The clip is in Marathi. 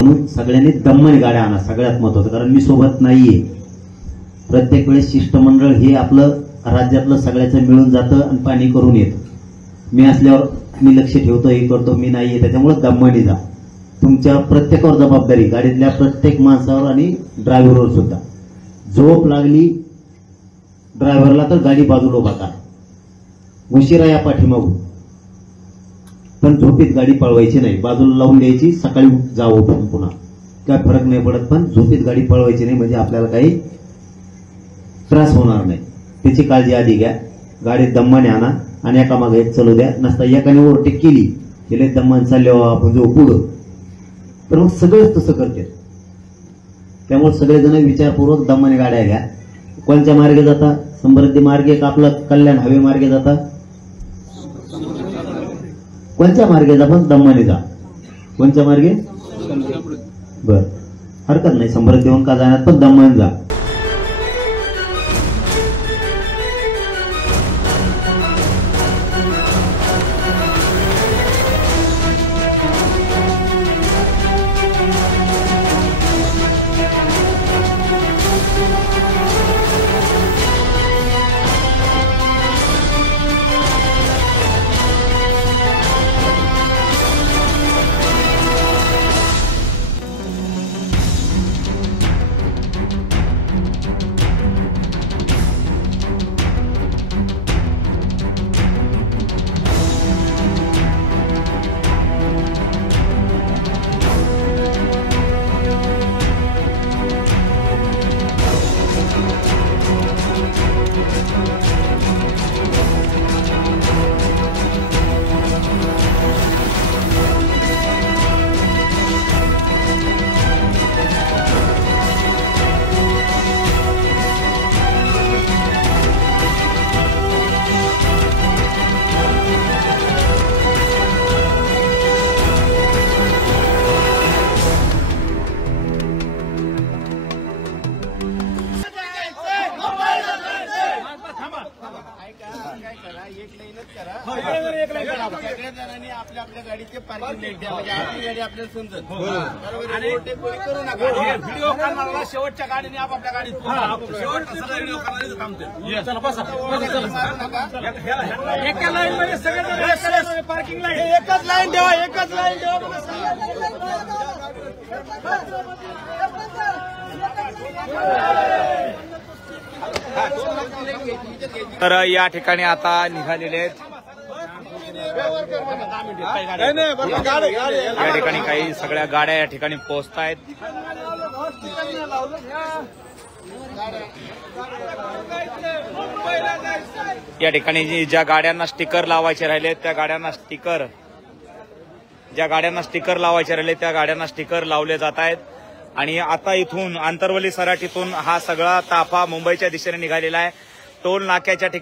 म्हणून सगळ्यांनी दम्माने गाड्या आणा, सगळ्यात महत्वाचं, कारण मी सोबत नाहीये. प्रत्येक वेळेस शिष्टमंडळ हे आपलं राज्यातलं सगळ्याचं मिळून जातं आणि पाणी करून येतं. मी असल्यावर मी लक्ष ठेवतो, हे करतो, मी नाहीये, त्याच्यामुळे दम्माने जा. तुमच्या प्रत्येकावर जबाबदारी, गाडीतल्या प्रत्येक माणसावर आणि ड्रायव्हरवर सुद्धा. झोप लागली ड्रायव्हरला तर गाडी बाजूला उभा करा, उशिरा या पाठीमागून, पण झोपेत गाडी पळवायची नाही, बाजूला लावून द्यायची, सकाळी जावं उठून पुन्हा, काय फरक नाही पडत, पण झोपेत गाडी पळवायची नाही, म्हणजे आपल्याला काही त्रास होणार नाही. त्याची काळजी आधी घ्या. गाडीत दम्माने आणा आणि एका मागे एक चालू द्या. नसता एकाने ओव्हरटेक केली गेले दम्मान चालले आपण जो पुढं, तर मग सगळेच तसं करते. त्यामुळे सगळेजण विचारपूर्वक दम्माने गाड्या घ्या. कोणत्या मार्गे जाता? समृद्धी मार्गे का आपलं कल्याण हवे मार्गे जाता? कोणत्या मार्गे जा, पण दम्माने जा. कोणत्या मार्गे? बर, हरकत नाही, समृद्धीहून का जाण्यात पण दम्माने जा. सगळ्या जणांनी आपल्या आपल्या गाडीचे पार्किंग लाईट द्या, म्हणजे आपली गाडी आपल्याला समजत. आणि करू नका. व्हिडिओ करणारा शेवटच्या गाडीने आपापल्या गाडीत व्हिडिओ करणारे थांबते. चला बसा, एका लाईन मध्ये सगळे पार्किंग लाईन, एकच लाईन ठेवा, एकच लाईन ठेवा. तर या ठिकाणी आता निघालेले आहेत. या ठिकाणी काही सगळ्या गाड्या या ठिकाणी पोहोचतायत. या ठिकाणी ज्या गाड्यांना स्टिकर लावायचे राहिले त्या गाड्यांना स्टिकर, ज्या गाड्यांना स्टिकर लावायचे राहिले त्या गाड्यांना स्टिकर लावले जात आहेत. आणि आता इथून आंतरवली सराटीतून हा सगळा ताफा मुंबईच्या दिशेने निघालेला आहे. टोल नाक्याच्या ठिकाणी